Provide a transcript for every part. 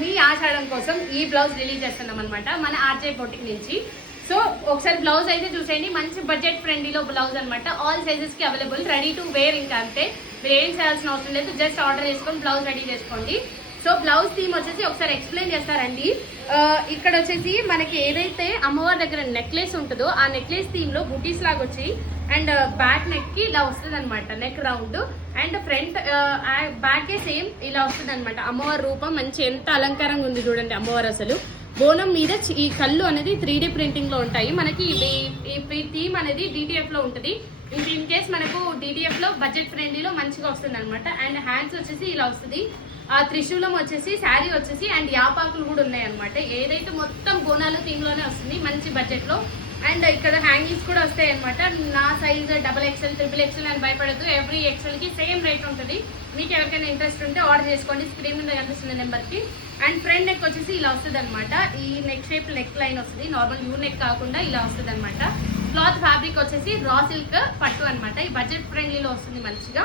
మీ ఆషాఢం కోసం ఈ blouse release చేస్తున్నాం అనమాట మన ఆర్జే బొటిక్ నుంచి. సో ఒకసారి బ్లౌజ్ అయితే చూసేయండి, మంచి బడ్జెట్ ఫ్రెండ్లీలో బ్లౌజ్ అనమాట. ఆల్ సైజెస్ కి అవైలబుల్, రెడీ టు వేర్. ఇంకా అంతే, మీరు ఏం చేయాల్సిన అవసరం లేదు, జస్ట్ ఆర్డర్ చేసుకొని బ్లౌజ్ రెడీ చేసుకోండి. సో బ్లౌజ్ థీమ్ వచ్చేసి ఒకసారి ఎక్స్ప్లెయిన్ చేస్తారండి. ఇక్కడ వచ్చేసి మనకి ఏదైతే అమ్మవారి దగ్గర నెక్లెస్ ఉంటుందో ఆ నెక్లెస్ థీమ్ లో బుటీస్ లాగా వచ్చి అండ్ బ్యాక్ నెక్ కి ఇలా వస్తుంది అనమాట, నెక్ రౌండ్. అండ్ ఫ్రంట్ బ్యాకే సేమ్ ఇలా వస్తుంది అనమాట. అమ్మవారి రూపం మంచి ఎంత అలంకారంగా ఉంది చూడండి. అమ్మవారు అసలు బోనం మీద ఈ కళ్ళు అనేది 3D ప్రింటింగ్ లో ఉంటాయి. మనకి ఈ థీమ్ అనేది DTF లో ఉంటుంది. ఇన్ కేస్ మనకు DTF లో బడ్జెట్ ఫ్రెండ్లీలో మంచిగా వస్తుంది అనమాట. అండ్ హ్యాండ్స్ వచ్చేసి ఇలా వస్తుంది. ఆ త్రిశూలం వచ్చేసి, శారీ వచ్చేసి అండ్ యాపాకులు కూడా ఉన్నాయి అనమాట. ఏదైతే మొత్తం బోనాలు థీమ్ లోనే వస్తుంది మంచి బడ్జెట్ లో. అండ్ ఇక్కడ హ్యాంగింగ్స్ కూడా వస్తాయి అనమాట. నా సైజ్ XXL, XXL అని భయపడద్దు, ఎవ్రీ XL కి సేమ్ రేట్ ఉంటుంది. మీకు ఎవరికైనా ఇంట్రెస్ట్ ఉంటే ఆర్డర్ చేసుకోండి స్క్రీన్ మీద కనిపిస్తున్న నెంబర్ కి. అండ్ ఫ్రంట్ నెక్ వచ్చేసి ఇలా వస్తుంది అనమాట. ఈ నెక్ షేప్ నెక్ లైన్ వస్తుంది, నార్మల్ యూ నెక్ కాకుండా ఇలా వస్తుంది అనమాట. క్లాత్ ఫ్యాబ్రిక్ వచ్చేసి రా సిల్క్ పట్టు అనమాట. ఈ బడ్జెట్ ఫ్రెండ్లీలో వస్తుంది మంచిగా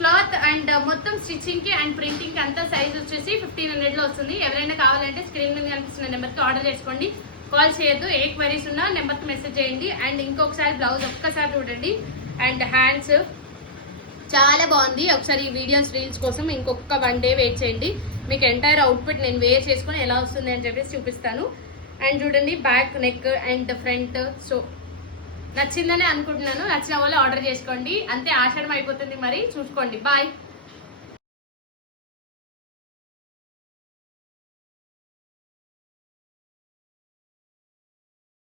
క్లాత్. అండ్ మొత్తం స్టిచ్చింగ్ కి అండ్ ప్రింటింగ్ కి అంతా సైజ్ వచ్చేసి 1500 లో వస్తుంది. ఎవరైనా కావాలంటే స్క్రీన్ మీద కనిపిస్తున్న నెంబర్ కి ఆర్డర్ చేసుకోండి, కాల్ చేయొద్దు. ఏ క్వైరీస్ ఉన్నా నెంబర్కి మెసేజ్ చేయండి. అండ్ ఇంకొకసారి బ్లౌజ్ ఒక్కసారి చూడండి. అండ్ హ్యాండ్స్ చాలా బాగుంది. ఒకసారి ఈ వీడియోస్ రీల్స్ కోసం ఇంకొక 1 డే వెయిట్ చేయండి, మీకు ఎంటైర్ అవుట్ఫిట్ నేను వేర్ చేసుకుని ఎలా వస్తుంది అని చెప్పేసి చూపిస్తాను. అండ్ చూడండి back neck and front. So నచ్చిందని అనుకుంటున్నాను, నచ్చిన వాళ్ళు ఆర్డర్ చేసుకోండి. అంతే, ఆషాఢం అయిపోతుంది మరి, చూసుకోండి. బాయ్.